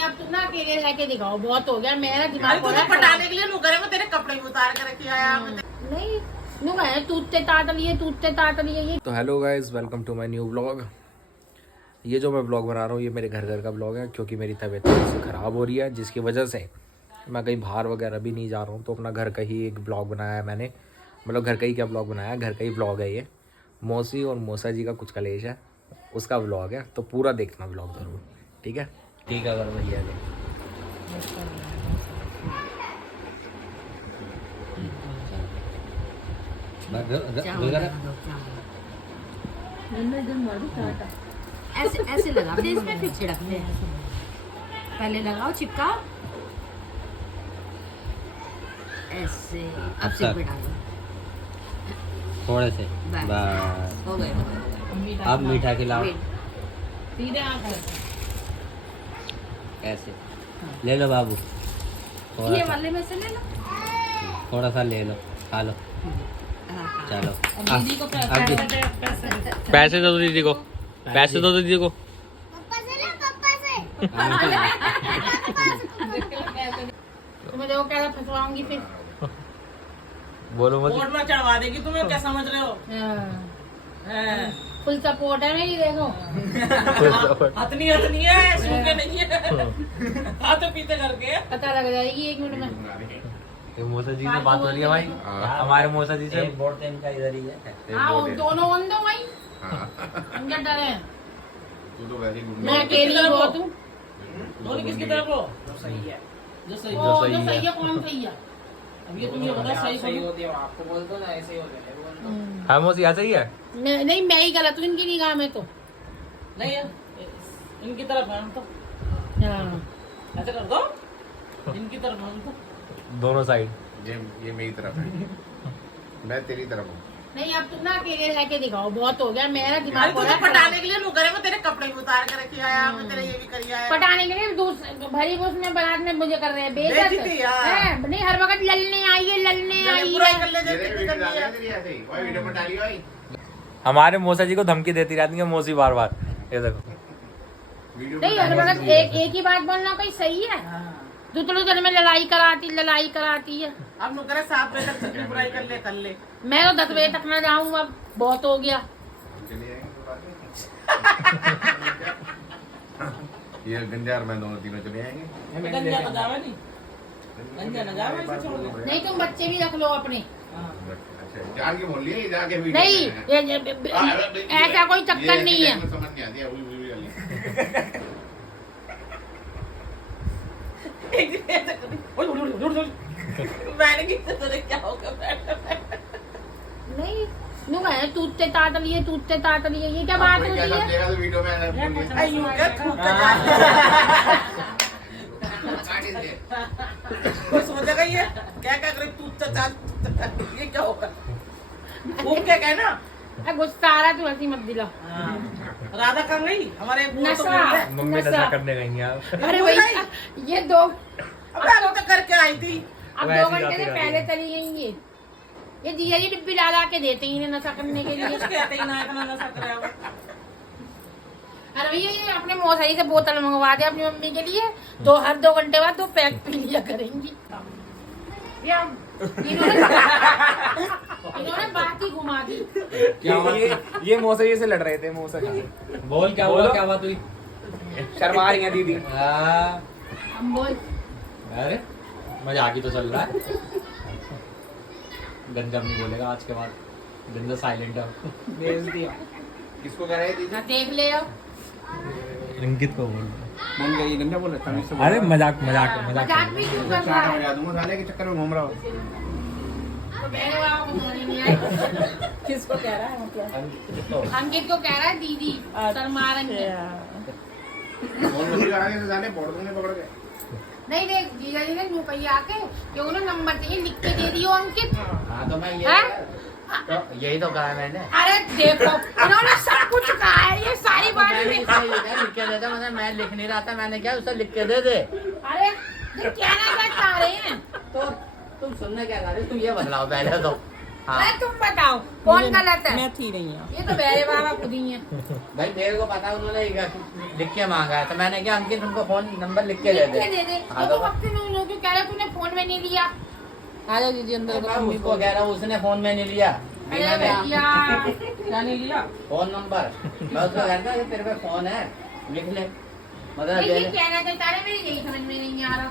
नहीं अब तुम ना अकेले रह के दिखाओ, बहुत हो गया मेरा दिमाग। तुझे पटाने के लिए नु करे मैं तेरे कपड़े भी उतार के रखे आया नहीं नु गए टूटते ताट लिए ये। तो hello guys, welcome to my new vlog. ये जो मैं व्लॉग बना रहा हूँ ये मेरे घर का व्लॉग है, क्योंकि मेरी तबीयत थोड़ी सी ख़राब हो रही है, जिसकी वजह से मैं कहीं बाहर वगैरह भी नहीं जा रहा हूँ। तो अपना घर का ही एक व्लॉग बनाया है मैंने, मतलब घर का ही क्या व्लॉग बनाया है, घर का ही व्लॉग है ये। मौसी और मौसा जी का कुछ कलेश है, उसका व्लॉग है, तो पूरा देखना व्लॉग ज़रूर। ठीक है अगर भैया ऐसे लगाते हैं, इसमें फिर छिड़कते हैं। पहले लगाओ चिपका, ऐसे अब सिर पे डालो थोड़े से, बस हो गए। अब मीठा खिलाओ, सीधे आंख ऐसे ले लो बाबू, ये वाले में से ले लो, थोड़ा सा ले लो, खा लो, चलो। दीदी को पैसे दो दीदी को, पैसे दो दीदी को। तुम्हें देखो क्या फंसवाऊंगी फिर। बोलो मत। बोर्ड में चढ़वा देगी तुम्हें, क्या समझ रहे हो? फुल सपोर्ट है मेरी, देखो हथनी है, सूखे नहीं है। खाते पीते करके पता लग जाएगी 1 मिनट में। मौसा जी से बात हो रही है भाई, हमारे मौसा जी से। बोर्ड इनका इधर ही है। हाँ दोनों बंद हो भाई, हम क्या डरे हैं? मैं अकेली बहुत हूँ। धोनी किसकी तरफ हो? जो सही है, जो सही जो सही है कौन सही है? अब ये तुम ये बताओ, सही होती है आपको बोल दो ना, ऐसे ही होते हैं। हाँ मौसी ऐसा ही है। नहीं मैं ही गलत हूँ इनकी निगाह में तो। नहीं है, इनकी तरफ है हम तो। हाँ ऐसे कर दो, इनकी तरफ है हम तो। दोनों साइड। ये मेरी तरफ है, मैं तेरी तरफ हूँ। नहीं अब तुम ना अकेले रह के दिखाओ, बहुत हो गया मेरा दिमाग। तुझे पटाने के लिए नु करे मैं तेरे कपड़े भी उतार के रखे आया, मैं तेरे ये भी करी आया। पटाने के लिए भरी बस में बारात में मुझे कर रहे हैं बेइज्जती यार। है। नहीं हर वक्त ललने आई पूरा है। कर ले, जल्दी करनी है। हमारे मौसा जी को धमकी देती रहती है मौसी बार बार। ये देखो, नहीं हर वक्त एक ही बात बोलना कोई सही है? दूसरे दिन में लड़ाई कराती है। अब नु करे 7 बजे तक छुट्टी बुराई कर ले। मैं तो 10 बजे तक ना जाऊँ, अब बहुत हो गया। ये गंजार में दोनों तीनों चले आएंगे। गंजा तो जावे नहीं, गंजा ना जावे, ऐसे छोड़ दे। नहीं तुम बच्चे भी रख लो अपने। अच्छा जान के बोल लिए, जाके नहीं ऐसा कोई चक्कर नहीं है। समझ नहीं आती है। मैंने क्या होगा? नहीं नु गए टूटते ताट लिए ये क्या बात हो रही है? वीडियो में अयो क्या थूक का कोई समझेगा ये क्या करे? तू चाचा ये क्या होगा? वो क्या कहना? गुस्सा आ रहा, तू हंसी मत दिला। राधा कर गई हमारे नशा मम्मी नशा करने गई यार। अरे भाई ये दो अब तो करके आई थी। अब 2 घंटे से पहले चली गई। ये दिया जी डिब्बी ला के देते हैं इन्हें नशा करने के लिए। कहते ही ना इतना नशा करे। अरे भैया ये अपने मौसाई से बोतल मंगवा दे अपनी मम्मी के लिए, तो हर 2 घंटे बाद 2 पैक पी लिया करेंगी। इन्होंने बात ही घुमा दी। ये मौसा जी से लड़ रहे थे। मौसा जी बोल क्या हुआ, क्या बात हुई? शर्मा रही है दीदी। हम बोल अरे मजाक ही तो चल रहा है। गंजा नहीं बोलेगा आज के बाद, गंजा साइलेंट है। भेज दिया। किसको कह रहे थे? देख ले अब अंकित को बोल। मन करिए गंजा बोल रहा था। अरे मजाक मजाक भी क्यों कर रहा है? साले के चक्कर में घूम रहा हूँ। तो बहन वाला को समझ नहीं आई। किसको कह रहा है? मतलब अंकित को कह रहा है दीदी शर्मा रही है। आगे से जाने बोर्ड में पकड़ के। नहीं देख जीजा जी ने यूं कही आके कि उन्हें नंबर चाहिए, लिख के दे दियो अंकित। हाँ तो मैं हैं? यही तो कहा मैंने। अरे देखो इन्होंने सब कुछ कहा है, ये सारी बातें लिख के दे दे, मतलब मैं लिख नहीं रहा था, मैंने क्या उसे लिख के दे दे। अरे ये कहना क्या चाह रहे हैं? तो तुम सुनने क्या चाह रहे हो? तुम ये बतलाओ पहले तो। अरे तुम बताओ कौन गलत है? मैं थी नहीं यहाँ। ये तो मेरे बाबा खुद ही है। भाई मेरे को पता उन्होंने लिख के मांगा है तो मैंने क्या अंकित तुमको फोन नंबर लिख के दे दे। हाँ तो वक्त क्यों कह रहे तूने फोन में नहीं लिया? आ जाओ दीदी अंदर। मैं उसको कह रहा हूँ उसने फोन में नहीं लिया। अरे भैया क्या नहीं लिया? फोन नंबर मैं उसको कहता हूँ तेरे पे फोन है लिख ले मतलब ये कहना चाहता है मेरी यही समझ में नहीं आ रहा।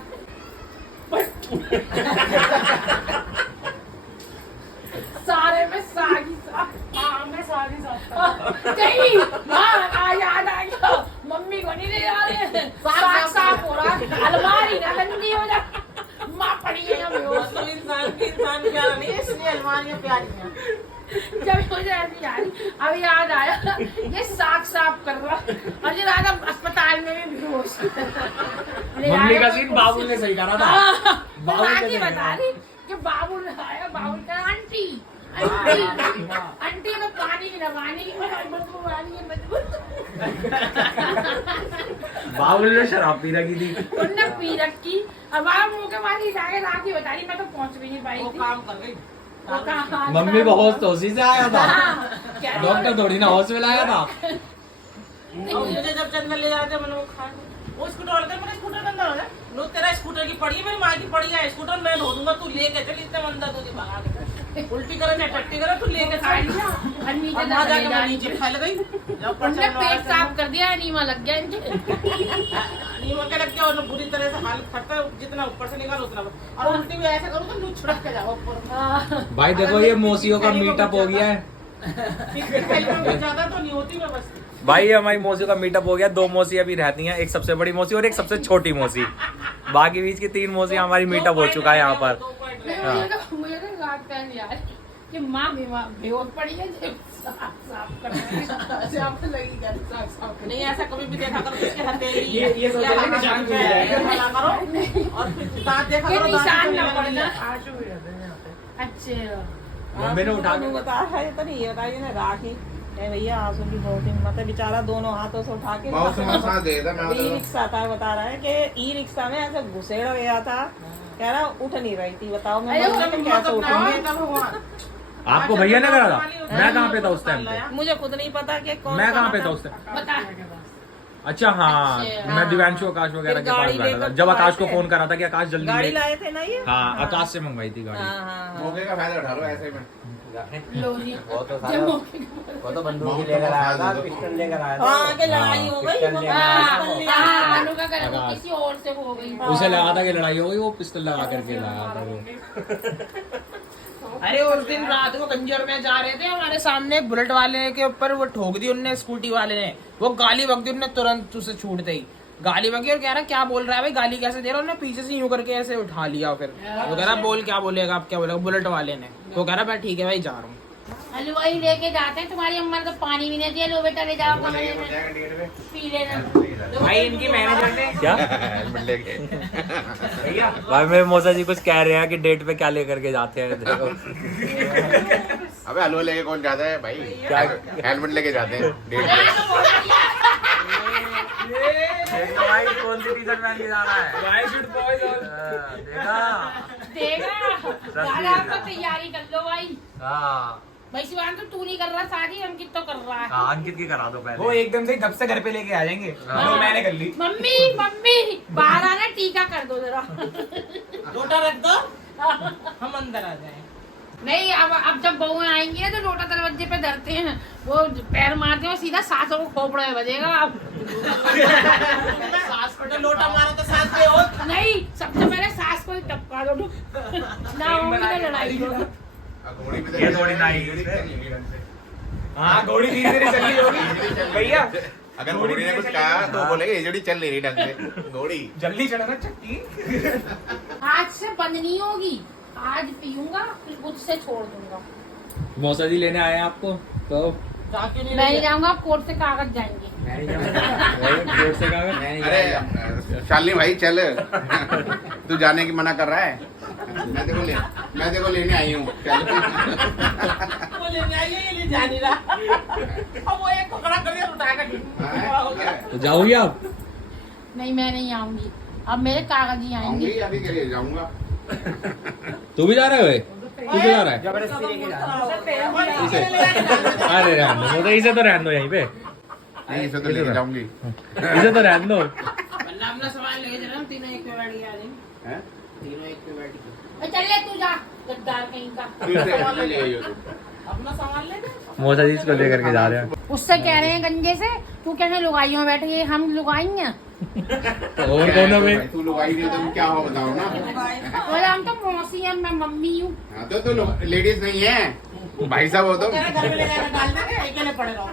सारे में सागी साग। हाँ मैं सागी साग नहीं। हाँ याद आ गया मम्मी को नहीं ले जा रहे साग साफ हो रहा है अलमारी ना गंदी हो जा माँ पड़ी है ना बेहोश। तो इंसान प्यारा नहीं है इसलिए अलमारियाँ प्यारी हैं। जब मुझे ऐसी याद अभी याद आया ये साग साफ कर रहा और ये रात अस्पताल में भी बेहोश। मम्मी का सीन बाबू ने सही करा था। बाबू ने सही बता करा। रही कि बाबू ने आया बाबू का आंटी आंटी आंटी में पानी की नवानी की बदबू आ रही है बदबू। बाबू ने शराब पी रखी थी। उनने पी रखी अब आप मुँह के मानी जाके रात ही बता रही मैं तो पहुंच भी नहीं पाई वो थी। काम कर गई। वो कहाँ मम्मी को होश तो उसी से आया था। क्या डॉक्टर थोड़ी ना होश में लाया था। और मुझे जब चंदन ले जाते मैंने वो खा वो स्कूटर वाले मेरा स्कूटर अंदर हो जाए लो तेरा स्कूटर की पड़ी है मेरी माँ की पड़ी है स्कूटर मैं धो दूंगा तू लेके चल इतने मंदा तुझे भगा के उल्टी करे ना टट्टी करे तू लेके चल और नीचे वहाँ जाके मैं नीचे फैल गई जब उनने पेट साफ कर दिया नीमा लग गया इनके। नीमा के लग गया और बुरी तरह से हालत खट्टा जितना ऊपर से निकाल उतना और उल्टी भी ऐसा करूँ तो लूट छुड़क के जाओ ऊपर। भाई देखो ये मौसियों का मीटअप हो गया है। ज्यादा तो नहीं होती मैं बस। भाई हमारी मौसी का मीटअप हो गया। 2 मौसी अभी रहती हैं, एक सबसे बड़ी मौसी और एक सबसे छोटी मौसी। बाकी बीच की 3 मौसी हमारी मीटअप हो चुका है यहाँ पर। मुझे तो लगता है यार कि माँ बेहोश पड़ी है साफ करना नहीं ऐसा कभी भी देखा करो इसके हथेली ये सोचा था कि शाम को हो जाएगा। करो और फिर दांत देखा करो निशान न पड़ना। अच्छा मम्मी ने उठा के बता है तो नहीं बताइए ना राखी भैया आंसू की बहुत हिम्मत है बेचारा दोनों हाथों से उठा के बहुत समय साथ दे था मैं ई रिक्शा था बता रहा है कि ई रिक्शा में ऐसे घुसेड़ गया था कह रहा उठ नहीं रही थी बताओ मैं कैसे उठूंगी। आपको भैया ने करा था? मैं कहाँ पे था उस टाइम पे? मुझे खुद नहीं पता कि कौन मैं कहाँ पे था उस टाइम? बता अच्छा हाँ अच्छा, मैं दिव्यांशु आकाश वगैरह के पास गाड़ी बैठा था लेकर जब आकाश तो को आए फोन थे। करा था कि आकाश जल्दी गाड़ी ले। लाए थे ना ये हाँ आकाश से मंगवाई थी गाड़ी। हाँ मौके का फायदा उठा लो ऐसे में। लो जी वो तो जब सारा मौके को- वो तो बंदूक ही लेकर आया था पिस्टल लेकर आया था। हाँ के लड़ाई हो गई पिस्टल वो लेकर हाँ, आया था। पिस्टल हाँ, लेकर मनु का घर वो आकाश। किसी और से हो गई। उसे लगा था कि लड़ाई हो गई, वो पिस्टल लगा करके लाया था वो। अरे उस दिन रात को गंजर में जा रहे थे हमारे सामने एक बुलेट वाले के ऊपर वो ठोक दी उनने स्कूटी वाले ने वो गाली बक दी उनने तुरंत उसे छूटते ही गाली बकी और कह रहा क्या बोल रहा है भाई गाली कैसे दे रहा उन्होंने पीछे से यूं करके ऐसे उठा लिया फिर वो कह रहा बोल क्या बोलेगा आप क्या बोलेगा बुलेट वाले ने वो कह रहा मैं ठीक है भाई जा रहा हूँ। हलवाई लेके जाते हैं तुम्हारी अम्मा तो पानी भी नहीं दिया लो बेटा ले जाओ कमरे में पी लेना। भाई इनकी मैनेजर ने क्या हेलमेट लेके भैया भाई मेरे मौसा जी कुछ कह रहे हैं कि डेट पे क्या लेकर के जाते हैं। देखो अबे हलवा लेके कौन जाता है भाई? क्या? हेलमेट लेके जाते हैं डेट पे। भाई कौन सी टी-शर्ट पहन के जा रहा है? देगा दादा आपको तैयारी कर लो भाई। हाँ भाई शिवान तू नहीं कर रहा शादी अंकित तो कर रहा है। हाँ, अंकित की करा दो पहले। वो एकदम से धप से घर पे लेके आ जाएंगे। तो मैंने कर ली। मम्मी मम्मी बाहर आना टीका कर दो जरा। लोटा रख दो हम अंदर आ जाए। नहीं अब जब बहुएं आएंगी ना तो लोटा दरवाजे पे धरते हैं वो पैर मारते हैं सीधा सासों को खोपड़ा में बजेगा। अब सास को लोटा मारो तो सास पे हो नहीं सबसे पहले सास को ही टपका दो ना होगी ना लड़ाई होगी। घोड़ी पे ये थोड़ी ना आई। हाँ घोड़ी धीरे धीरे चल रही होगी भैया। अगर घोड़ी ने कुछ कहा तो बोलेगा ये जोड़ी चल नहीं रही ढंग से घोड़ी। जल्दी चढ़ा ना चक्की। आज से बंद नहीं होगी आज पीऊंगा फिर खुद से छोड़ दूंगा। मौसा जी लेने आए हैं आपको तो मैं नहीं जाऊंगा आप कोर्ट से कागज जाएंगे। कोर्ट से कागज? अरे शालिनी भाई चल तू जाने की मना कर रहा है। मैं देखो लेने आई हूँ चल। वो लेने आई है ये ले जा नहीं रहा अब वो एक पकड़ा कर उठा कर तो जाओगी आप? नहीं मैं नहीं आऊंगी अब मेरे कागज ही आएंगे। आऊंगी अभी के लिए जाऊंगा। तू भी जा रहे हो? तू क्या रहा है? जबरदस्ती लेके जा रहा इसे अरे रहने दो, वो तो इसे तो रहने दो यहीं पे, नहीं इसे तो लेके जाऊंगी। इसे तो रहने दो। वरना अपना सामान लेके चला, हम तीनों एक पे बैठ के आ जाएंगे। हैं? तीनों एक पे बैठ के। चल ले तू जा, गद्दार कहीं का। तू इसे ले आई हो तू। अपना सामान ले ले। मौसा जी इसको लेकर के जा रहे हैं। उससे कह रहे हैं गंजे से, तू कहने लुगाइयों में बैठ गई, हम लुगाई हैं। और कौन है? तू लोग आई नहीं तो क्या हो बताओ ना। बोले हम तो मौसी हैं, मैं मम्मी हूँ। हाँ तो तू लेडीज नहीं है, भाई साहब हो तुम। घर में ले जाकर डाल देंगे, अकेले पड़े रहो।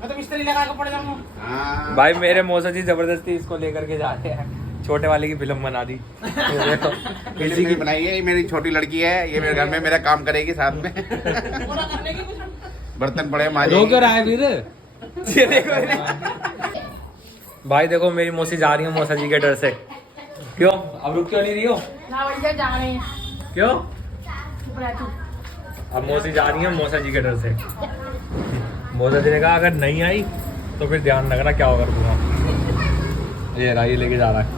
मैं तो मिस्त्री लगा के पड़ जाऊंगा। हाँ भाई मेरे मौसा जी जबरदस्ती इसको लेकर के जा रहे हैं, छोटे वाले की फिल्म बना दी। इसी की बनाई है, ये मेरी छोटी लड़की है, ये मेरे घर में मेरा काम करेगी साथ में। पूरा करने की कुछ बर्तन पड़े माजे। रो क्यों रहा है फिर? ये देखो भाई, देखो मेरी मौसी जा रही है मौसा जी के डर से। क्यों अब रुक क्यों नहीं रही हो? ना भैया जा रहे हैं। क्यों? चुप रह तू। अब मौसी जा रही है मौसा जी के डर से। मौसा जी ने कहा अगर नहीं आई तो फिर ध्यान रखना क्या होगा तुम्हारा। ये रहा, ये लेके जा रहा है।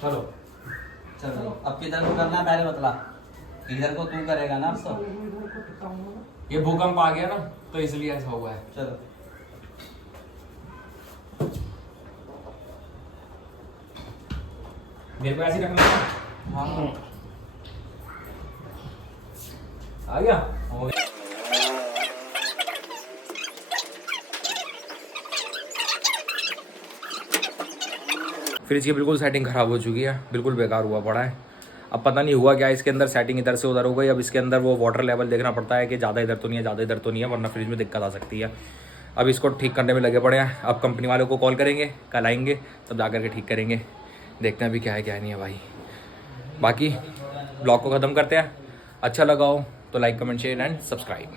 चलो चलो, अब किधर को करना है पहले बतला। इधर को तू करेगा ना अब तो। ये भूकंप आ गया ना तो इसलिए ऐसा हुआ है। चलो मेरे को ऐसे ही रखना है। हाँ आ गया। फ्रिज की बिल्कुल सेटिंग खराब हो चुकी है, बिल्कुल बेकार हुआ पड़ा है। अब पता नहीं हुआ क्या, इसके अंदर सेटिंग इधर से उधर हो गई। अब इसके अंदर वो वाटर लेवल देखना पड़ता है कि ज़्यादा इधर तो नहीं है, ज़्यादा इधर तो नहीं है, वरना फ्रिज में दिक्कत आ सकती है। अब इसको ठीक करने में लगे पड़े हैं। अब कंपनी वालों को कॉल करेंगे, कल आएंगे तब जा करके ठीक करेंगे। देखते हैं अभी क्या है क्या नहीं है भाई। बाकी ब्लॉग को ख़त्म करते हैं। अच्छा लगा हो तो like comment share and subscribe.